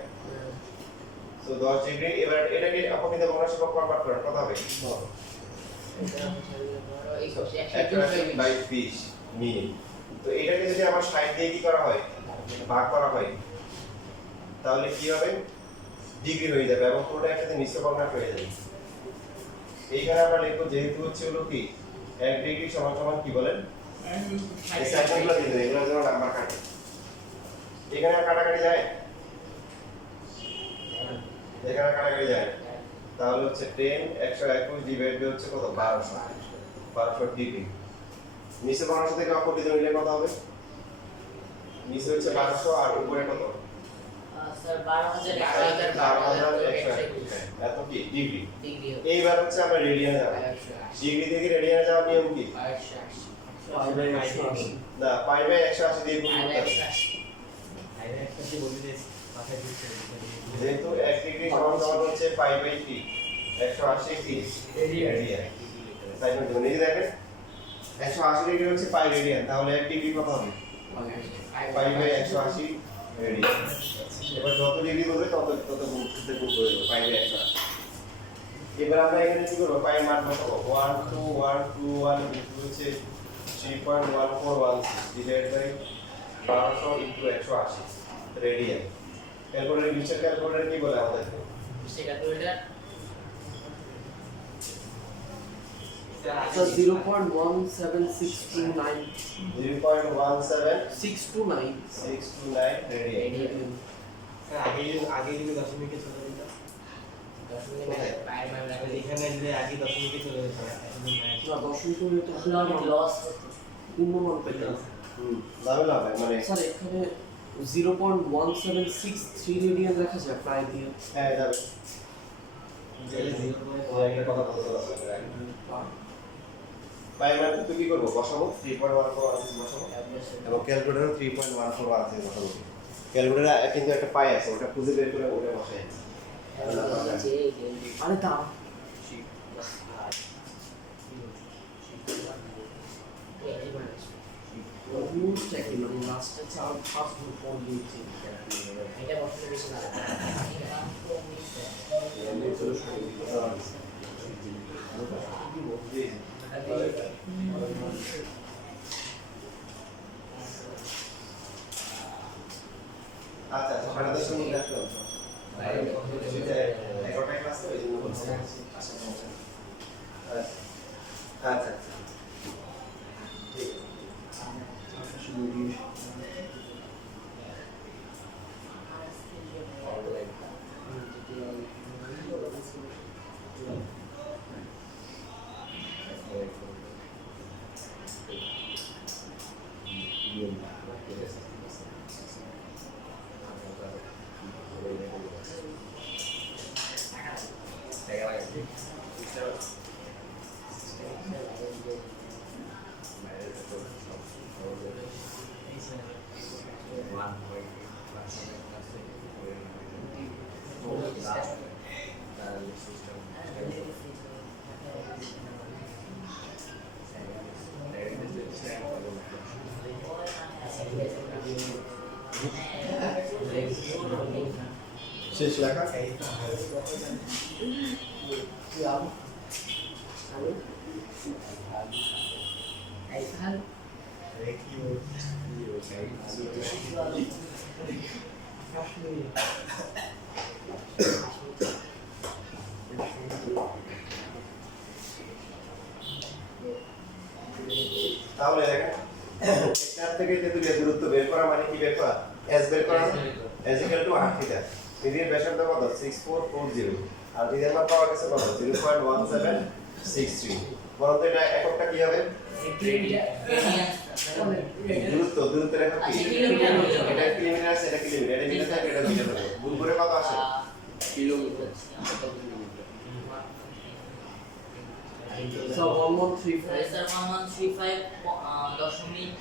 তো 10 ডিগ্রি, এবার এটাকে অপকৃত বর্ণসূচক কনভার্ট করেন, কত হবে, 1/20 মিনিট। তো এটাকে যদি আমার 60 দিয়ে কি করা হয়, ভাগ করা হয়, তাহলে কি হবে, ডিগ্রি হয়ে যাবে এবং পুরোটা একসাথে মিশ্র কনভার্ট হয়ে যাবে। এইখানে আমরা লিখবো যেহেতু হচ্ছে হলো কি 1 ডিগ্রি সমান সমান কি বলেন, এই সাইডগুলো দিয়ে দেন, এগুলো যেন নাম্বার কাটে। এখানে আর কাটাকাটি যায়, এখানে কাটাকাটি যায়, তাহলে হচ্ছে 10 121 ডিভাইড বাই হচ্ছে কত 1200 ডিগ্রি। নিচে 1200 থেকে অপকৃত নিলে কত হবে, নিচে হচ্ছে 1200 আর উপরে কত, স্যার 12000 এত কি ডিগ্রি। ডিগ্রি এইবার হচ্ছে আমরা রেডিয়ানে যাব, ডিগ্রি থেকে রেডিয়ানে যাওয়ার নিয়ম কি, না π/180 দিয়ে গুণ করতে হবে। যেহেতু 1 ডিগ্রি সমান সমান হচ্ছে π/3 180 কি রেডিয়ান। তাই জন্য ধরে দেখেন 180 ডিগ্রি হচ্ছে পাই রেডিয়ান, তাহলে 1 ডিগ্রি কত হবে, π/180 রেডিয়ান। এবার যত ডিগ্রি বলবে তত তত গুণ করতে গুণ করে দেব π/180। এবার আমরা এখানে কি করব, পাই মান কত 12121 হচ্ছে 3.1416 divide by 1200 into 180 radian. Calculator নিচের ক্যালকুলেটর কি বলে আমাদেরকে, সেটা তো এটা আচ্ছা 0.17629 0.17629 রেডিয়ান। আগে যদি দশমিকে চলে যেত, পায়ের মান রাখলে এখানে যদি আগে দশমিকে চলে যেত, না দশমিকে হয়তো লস পূর্ণমান পেতাম। লাভ মানে স্যার এখানে 0.1763 রেডিয়ান লেখা যায় প্রায় দিয়ে। হ্যাঁ যাবে একটা কথা বলতে পারবো পাই মানে তুই কি করবো বসাবো 3.14 আনসার বসাবো এবং ক্যালকুলেটরও 3.14 আনসার বসাবো ক্যালকুলেটর কিন্তু একটা পাই আছে ওটা খুঁজে বের করে ওটা বসাই আরে তা রুলসটা কি মানে লাস্টে চার পাঁচ ফুট ফোন দিয়েছি এটা বছর বেশি না আচ্ছা সাড়ে 10 মিনিট রাখতে হবে 11টায় ক্লাস তো এই জন্য বলছি আচ্ছা আচ্ছা ঠিক শেষ লেখা তাহলে দেখেন এটার থেকে তেতুলিয়া দূরত্ব বের করা মানে কি বের করা s বের করা s = r থিটা এর ব্যাসার্ধ কত 6440 আর এর মান পাওয়া গেছে কত 0.1763 বলতো এটা এককটা কি হবে দূরত্ব রেখা কি এটা কিলোমিটার আছে এটা কিলোমিটার এটা মিটার থাকে এটা মিটার থাকে গুণ করে কত আসে কিলোমিটার So 1135 স্যার 1135 দশমিক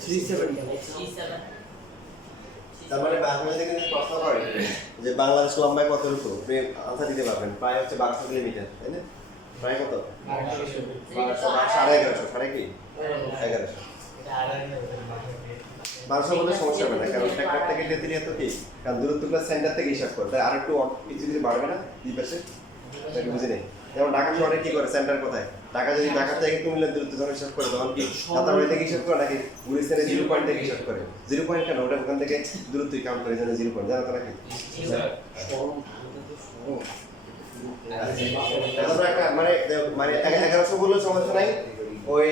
37 তার মানে বাংলাদেশে কিন্তু প্রশ্ন করে যে বাংলাদেশ লম্বায় কত রূপ আপনি আনসার দিতে পারবেন প্রায় হচ্ছে 1200 কিলোমিটার তাই না প্রায় কত 1150 সাড়ে কি 1100 1200 বলে সমস্যা হবে না কারণ ট্র্যাক্টর থেকে তেতুলিয়া তো কি কারণ দূরত্বটা সেন্টার থেকে হিসাব করে তাই আর একটু কিছু কিছু বাড়বে না দুই পাশে তাকে বুঝে নেই যেমন ঢাকা শহরে কি করে সেন্টার কোথায় ঢাকা যদি ঢাকা থেকে কুমিল্লার দূরত্ব যখন হিসাব করে তখন কি রাতাবাড়ি থেকে হিসাব করে নাকি গুলিস্তানে 0 পয়েন্ট থেকে হিসাব করে 0 পয়েন্ট কেন ওটা ওখান থেকে দূরত্বই কাউন্ট করে জানো 0 পয়েন্ট জানো তো নাকি তারপর একটা মানে মানে 1100 বললে সমস্যা নাই ওই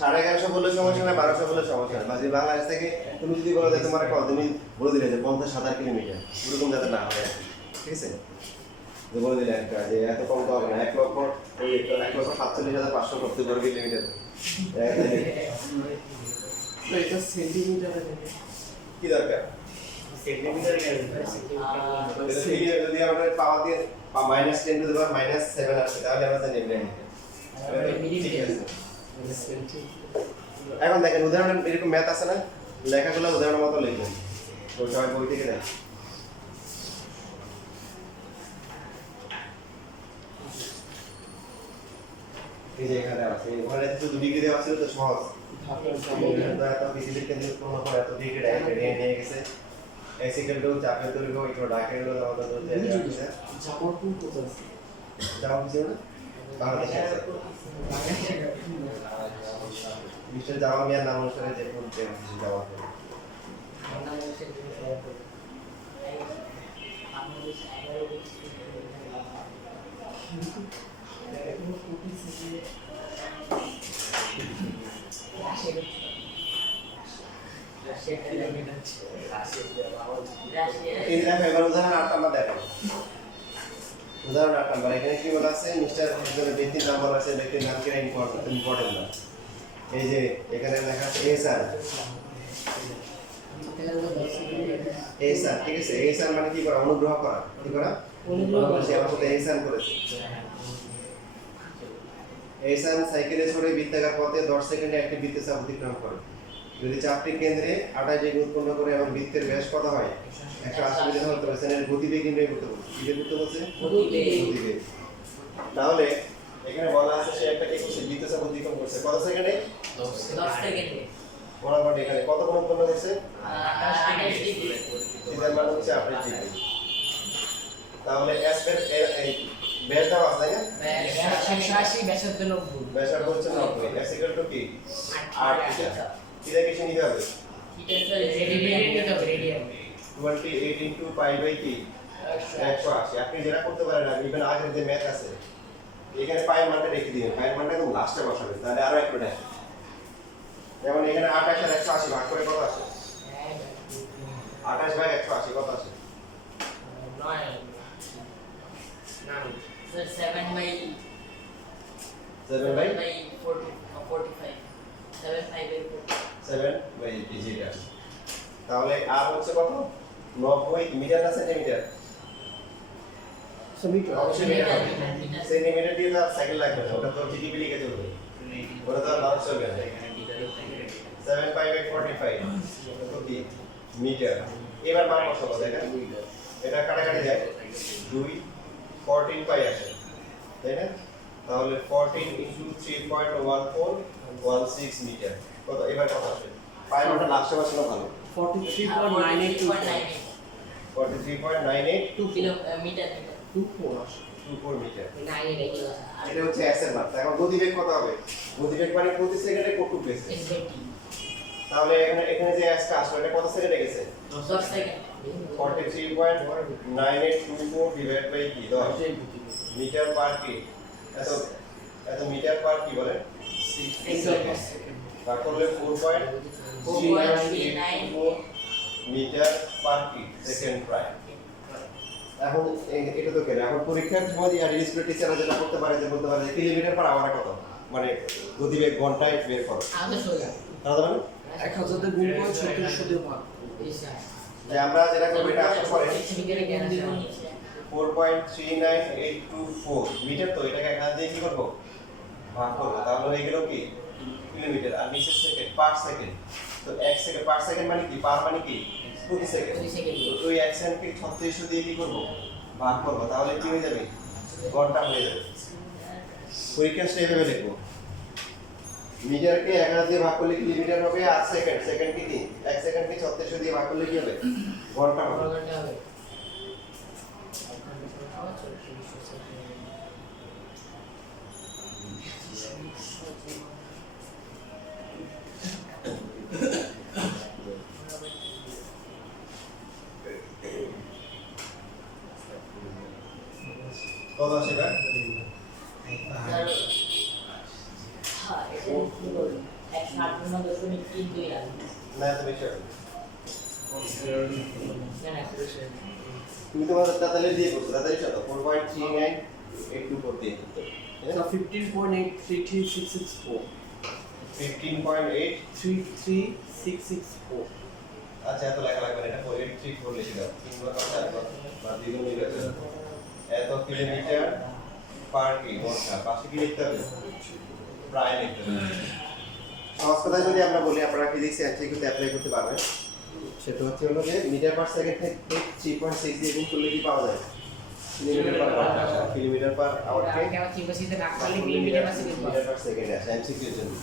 1150 বললে সমস্যা নাই 1200 বললে সমস্যা নাই বাকি বাংলাদেশ থেকে তুমি যদি বলো যে তোমার কত তুমি বলে দিলে যে 50,000 কিলোমিটার এরকম যাতে না হয় ঠিক আছে যে বলে দিলে একটা যে এত কম তো হবে না 1 লক্ষ ওই 1,47,500 প্রতি বর্গ কিলোমিটার তো এটা সেন্টিমিটারে থাকে কি দরকার সেন্টিমিটার যদি আমরা পাওয়ার দিয়ে -10 টু দি পাওয়ার -7 আসে তাহলে আমরা জানি ঠিক আছে এখন দেখেন উদাহরণ এরকম ম্যাথ আছে না লেখাগুলো উদাহরণের মতো লিখবেন তো সবাই বই থেকে দেখ এই যে এখানে আছে ওখানে তো 2 ডিগ্রি দেওয়া ছিল তো সহজ এত বিসিডি কেন্দ্র কোনো হয় এত ডিগ্রি ডাইরেক্ট নিয়ে গেছে এক্সিকেলটো চাপের দৈর্ঘ্য একটু ডাকের হলো আমাদের তো জামালপুর কোথায় আছে যাওয়া হচ্ছে না বাংলাদেশে আছে মিস্টার জামা মিয়ার নাম অনুসারে যে কোন যাওয়া হবে এই দেখো এবার উদাহরণ 8 নাম্বার দেখো উদাহরণ 8 নাম্বার এখানে কি বলা আছে মিস্টার ব্যক্তির নাম বলা আছে ব্যক্তির নাম কি ইম্পর্টেন্ট না এই যে এখানে লেখা আছে এসআর তাহলে আমরা 10 সেকেন্ডে এহসান, ঠিক আছে? এহসান মানে কি করা? অনুগ্রহ করা। কি করা? অনুগ্রহ সে আমার সাথে এহসান করেছে। এহসান সাইকেলে চড়ে বৃত্তাকার পথে 10 সেকেন্ডে একটি বৃত্তের চাপ অতিক্রম করে। যদি চাপটি কেন্দ্রে 28 ডিগ্রি উৎপন্ন করে এবং বৃত্তের ব্যাস কত হয়? 180 মিটার হতে পারে। এর গতিবেগ নির্ণয় করতে বলছে। কি বের করতে বলছে? গতিবেগ। তাহলে এখানে বলা আছে সে একটা কি করছে? বৃত্তের চাপ অতিক্রম করছে। কত সেকেন্ডে? 10 সেকেন্ডে বরাবর এখানে কত কোণ উৎপন্ন করছে? 28 ডিগ্রি থিটার মান হচ্ছে 28 ডিগ্রি। তাহলে s এর এই ব্যাস দেওয়া আছে না? 180 ব্যাসার্ধ 90 ব্যাসার্ধ হচ্ছে 90। s ইকুয়াল টু কি? 8 থিটা। থিটা কিসে নিতে হবে? থিটা রেডিয়ান নিতে হবে রেডিয়ান 28 ইনটু পাই বাই কি? 180। আপনি যেটা করতে পারেন না, ইভেন আগের যে ম্যাথ আছে এখানে পায়ের মানটা রেখে দিবেন। পায়ের মানটা একদম লাস্টে বসাবেন, তাহলে আরো একটু দেয়। যেমন এখানে 28 আর 180 ভাগ করে কত আসে? 28 ভাগ 180 কত আসে? 7 বাই 7 বাই 45 7 বাই 7 বাই ডিজিটা। তাহলে আর হচ্ছে কত? 90 মিটার না সেন্টিমিটার? অবশ্যই মিটার হবে। সেন্টিমিটার দিয়ে তো আর সাইকেল লাগবে না, ওটা তো জিডিপি লিখে চলবে, ওটা তো আর মানুষ চলবে না। 7 পাই বাই 45 ওটা তো কি? মিটার। এবার মান বসাবো, দেখেন এটা কাটাকাটি যায় 2 14 পাই আসে, তাই না? তাহলে 14 ইনটু 3.1416 মিটার কত? এবার কত আসে? পাই মানটা লাস্টে বসানো ভালো। 43.98 43.98 মিটার 24 মিটার। 9 এর এগুলো এটা হচ্ছে s এর মান। এখন গতিবেগ কত হবে? গতিবেগ মানে প্রতি সেকেন্ডে কতটুকু গেছে? তাহলে এখানে যে s টা আসলো এটা কত সেকেন্ডে গেছে? 10 সেকেন্ড 43.9824 ডিভাইড বাই কি? 10 মিটার পার কি? এত মিটার পার কি বলে? 6 সেকেন্ড। ভাগ করলে 4.39 মিটার পার কি? সেকেন্ড প্রায়। এখন এটা তো কেন? এখন পরীক্ষার সময় আর ডিসপ্লে টিচাররা যেটা করতে পারে যে বলতে পারে যে কিলোমিটার পার আওয়ারে কত? মানে গতিবেগ ঘন্টায় বের করো। আমাদের সোজা তাহলে মানে 1000 দিয়ে গুণ করে 3600 দিয়ে ভাগ। যে আমরা যেটা করব এটা আসলে পরে মিটারে জ্ঞান আছে 4.39824 মিটার, তো এটাকে এখান দিয়ে কি করব? ভাগ করব। তাহলে হয়ে গেল কি? কিলোমিটার। আর নিচে সেকেন্ড পার সেকেন্ড। তো 1 সেকেন্ড পার সেকেন্ড মানে কি? পার মানে কি? প্রতি সেকেন্ড। প্রতি সেকেন্ড। তো ওই 1 সেকেন্ডকে 3600 দিয়ে কি করব? ভাগ করব। তাহলে কি হয়ে যাবে? ঘন্টা হয়ে যাবে। পরীক্ষা স্টেপে লিখব। মিটারকে 1000 দিয়ে ভাগ করলে কিলোমিটার হবে, আর সেকেন্ড সেকেন্ডকে কি? 1 সেকেন্ডকে 3600 দিয়ে ভাগ করলে কি হবে? ঘন্টা হবে। ঘন্টা হবে কত আসে ভাই? হ্যাঁ এটা কি বলবো 158.32 আছে না এত বেশি হবে। না তুমি তোমার তাতালে দিয়ে করছো, তাতালে কত? 4.3982 দিয়ে করতে। So 15.833664 15.8 33664 আচ্ছা এত লেখা লাগবে না, এটা 483 লিখে দাও। 3 বার কথা বা দ্বিগুণ মিলে যাবে। এত কিলোমিটার পার কি? ঘন্টা। পাশে কি লিখতে হবে? প্রায় লিখতে হবে। সহজ কথায় যদি আমরা বলি, আপনারা ফিজিক্স এমসিকিউতে অ্যাপ্লাই করতে পারবেন। সেটা হচ্ছে হলো যে মিটার পার সেকেন্ড থেকে 3.6 দিয়ে গুণ করলে কি পাওয়া যায়? Kilometre per hour. Kilometre per hour কে আমি আবার চিন্তা রাখ করলে মিলিমিটার পার সেকেন্ড পাবো। মিটার পার সেকেন্ড আসে এমসিকিউ এর জন্য।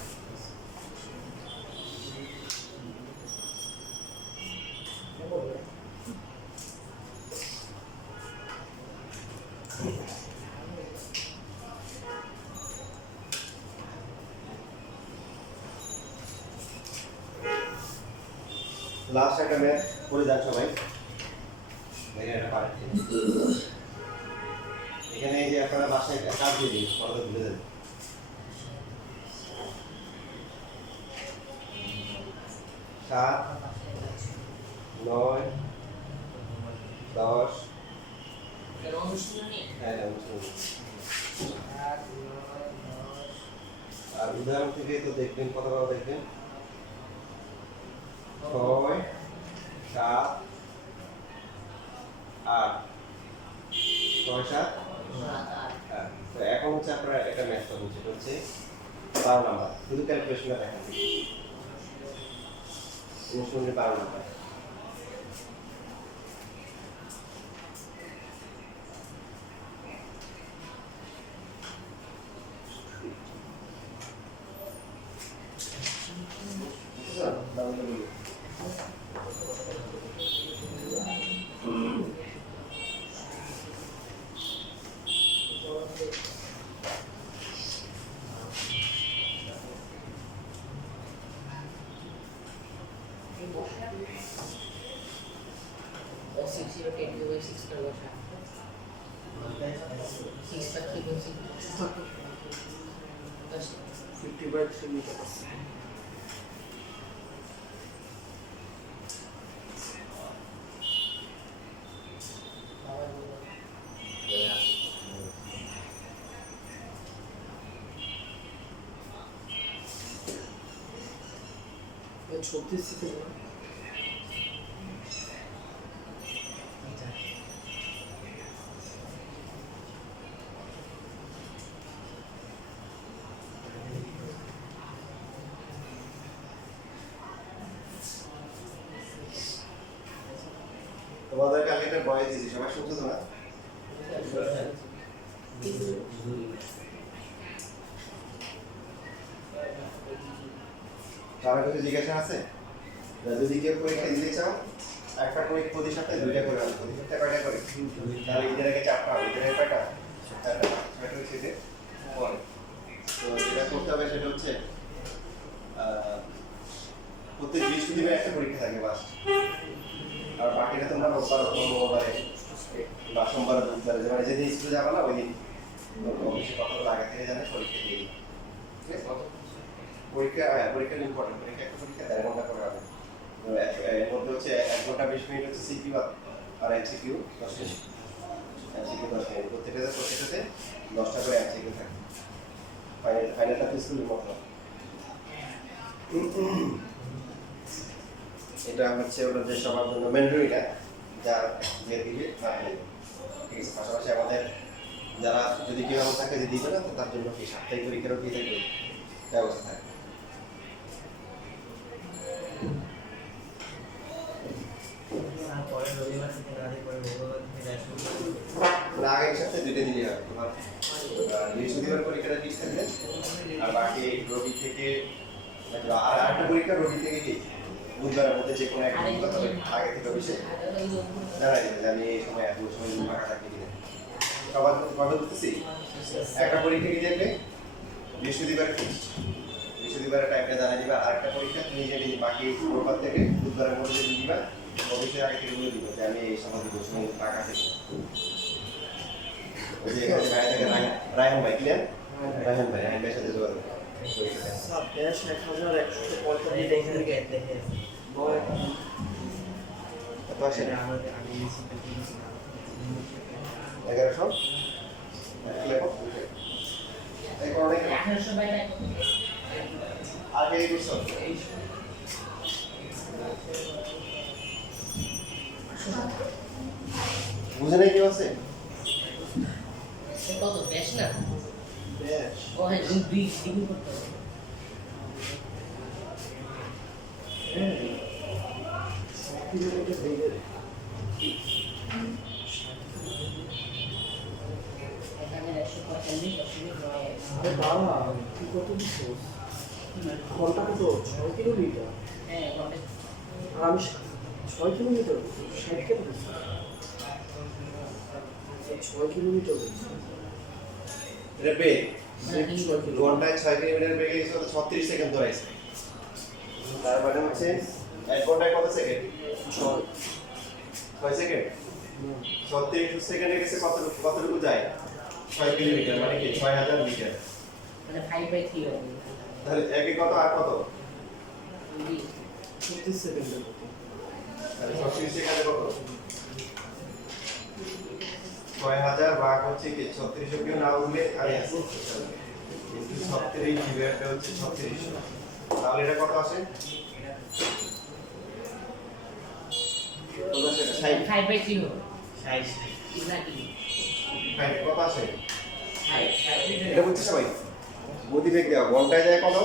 লাস্ট একটা ম্যাথ করে যান সবাই। দেখেন এটা পারেন। এখানে এই যে আপনারা বাসায় কাজ দিয়ে দিন, পরে তো ভুলে যাবেন। 7 9 10 এর অনুশীলনী হ্যাঁ আর উদাহরণ থেকে তো দেখবেন কত দেখবেন 6 7 8 6 7 হ্যাঁ তো এখন হচ্ছে আপনারা এটা ম্যাথ করুন যেটা হচ্ছে 12 নাম্বার শুধু ক্যালকুলেশনটা দেখেন অনুশীলনী 12 নাম্বার ফিফটি বাই 3 মিটার আছে ছত্রিশ সেকেন্ড তোমাদের কালকে একটা বয়স দিয়েছি সবাই শুনছো তো না কারো কাছে জিজ্ঞাসা আছে যদি কেউ পরীক্ষা দিতে চাও একটা পরীক্ষা প্রতি সপ্তাহে 2টা করে আনতে প্রতি সপ্তাহে কয়টা করে তাহলে ঈদের আগে 4টা হবে ঈদের আগে কয়টা 4টা 6টা হচ্ছে ঈদের পরে তো যেটা করতে হবে সেটা হচ্ছে প্রত্যেক বৃহস্পতিবার একটা পরীক্ষা থাকে বাস আর বাকিটা তোমরা রোববার মঙ্গলবারে বা সোমবার বুধবারে মানে যেদিন স্কুলে যাবে না ওই দিন অফিসে কতগুলো আগে থেকে জানে পরীক্ষা দিয়ে দিই ঠিক আছে পরীক্ষা পরীক্ষা ইম্পর্টেন্ট পরীক্ষা একটা পরীক্ষা 1.5 ঘন্টা করে হবে এর মধ্যে হচ্ছে 1 ঘন্টা 20 মিনিট হচ্ছে সিকিউ আর এমসিকিউ 10 মিনিট এমসিকিউ 10 মিনিট প্রত্যেকটাতে 10টা করে এমসিকিউ থাকে ফাইনালটা তো স্কুলের মতো এটা হচ্ছে ওটা যে সবার জন্য ম্যান্ডেটরিটা যা যে দিবে ঠিক আছে পাশাপাশি আমাদের যারা যদি কেউ এমন থাকে যে দিবে না তো তার জন্য কি সাপ্তাহিক পরীক্ষারও কি থাকবে ব্যবস্থা থাকে আগে এক সপ্তাহে 2টা দিলেই হবে তোমার বৃহস্পতিবার পরীক্ষাটা ঠিক থাকবে আর বাকি রবি থেকে আর আরেকটা পরীক্ষা রবি থেকে কি বুধবারের মধ্যে যে কোনো একটা কথা আগে থেকে অফিসে জানাই দেবে যে আমি এই সময় এত সময় ফাঁকা থাকি কিনা সবার কথা বলতেছি একটা পরীক্ষা কি দেখবে বৃহস্পতিবারে বৃহস্পতিবারের টাইমটা জানাই দিবা আর একটা পরীক্ষা তুমি যে বাকি রোববার থেকে বুধবারের মধ্যে যদি দিবা অফিসের আগে থেকে বলে দিবা যে আমি এই সময় দিব সময় ফাঁকা থাকি ওই যে এখানে ভাই থাকে রায়হান ভাই ক্লিয়ার রায়হান ভাইয়ের সাথে যোগাযোগ স্যার ক্যাশ 1145 দেখে দেখে কত আসে 1100 এই করণে 1800 বাই আগে এই করছো বুঝে নাই কেউ আছে কত বেশ না ব্যাস ও হ্যাঁ 2 ডিগ্রি করতে হবে কিলোমিটার বেগে এখানে 145.9 আরে বাবা তুই কত দিচ্ছিস ঘন্টা কত 6 কিলোমিটার হ্যাঁ ঘন্টা আর আমি 6 কিলোমিটার 60 কেন দিচ্ছি 6 কিলোমিটার এটা বেগ ঘন্টায় ঘন্টায় 6 কিলোমিটার বেগে গেছে তো 36 সেকেন্ড ধরাইছে তার মানে হচ্ছে 1 ঘন্টায় কত সেকেন্ড 6 সেকেন্ড 36 সেকেন্ডে গেছে কতটুকু যায় 6 কিলোমিটার মানে কি 6000 মিটার মানে 5/3 হবে তাহলে একে কত আর কত 36 সেকেন্ডের মতো তাহলে 36 সেকেন্ডে কত 6000 ভাগ হচ্ছে কি 36 কেউ না বুঝলে আরে আছে কিন্তু 36 ডিভাইডেড হচ্ছে 36 তাহলে এটা কত আসে কত আছে এটা 60 5 বাই 3 হবে 60 নাকি 60 কত আছে 60 এটা বুঝতে সবাই গতিবেগ দেওয়া ঘন্টায় যায় কত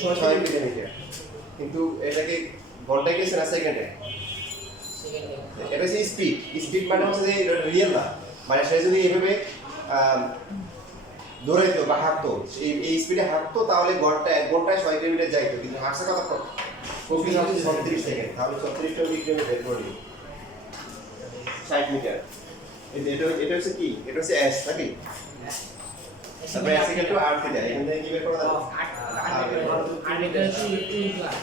6 কিলোমিটার কিন্তু এটাকে ঘন্টায় গেছে না সেকেন্ডে সেকেন্ডে এটা হচ্ছে স্পিড স্পিড মানে হচ্ছে যে রিয়েল না মানে সে যদি এভাবে দৌড়াইতো বা হাঁটতো এই স্পিডে হাঁটতো তাহলে ঘন্টায় 1 কিলোমিটার যাইতো কিন্তু হাঁটছে কত 36 সেকেন্ড তাহলে 36 কিলোমিটার বডি 60 মিটার এটা হচ্ছে কি এটা হচ্ছে এস নাকি তারপরে s equal to r theta এখান থেকে কি বের করা যাবে আর এটা হচ্ছে 2 আর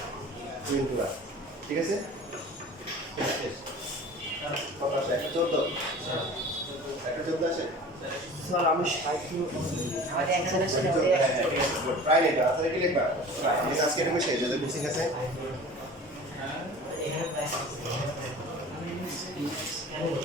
2 ইনটু আর ঠিক আছে কত আসে 114 114 আসে স্যার আমি 60 কিলো আমাদের একজনের সাথে প্রায় লিখবা আসলে কি লিখবা প্রায় আজকে এটা শেষ যদি বুঝে গেছে এখানে প্রায়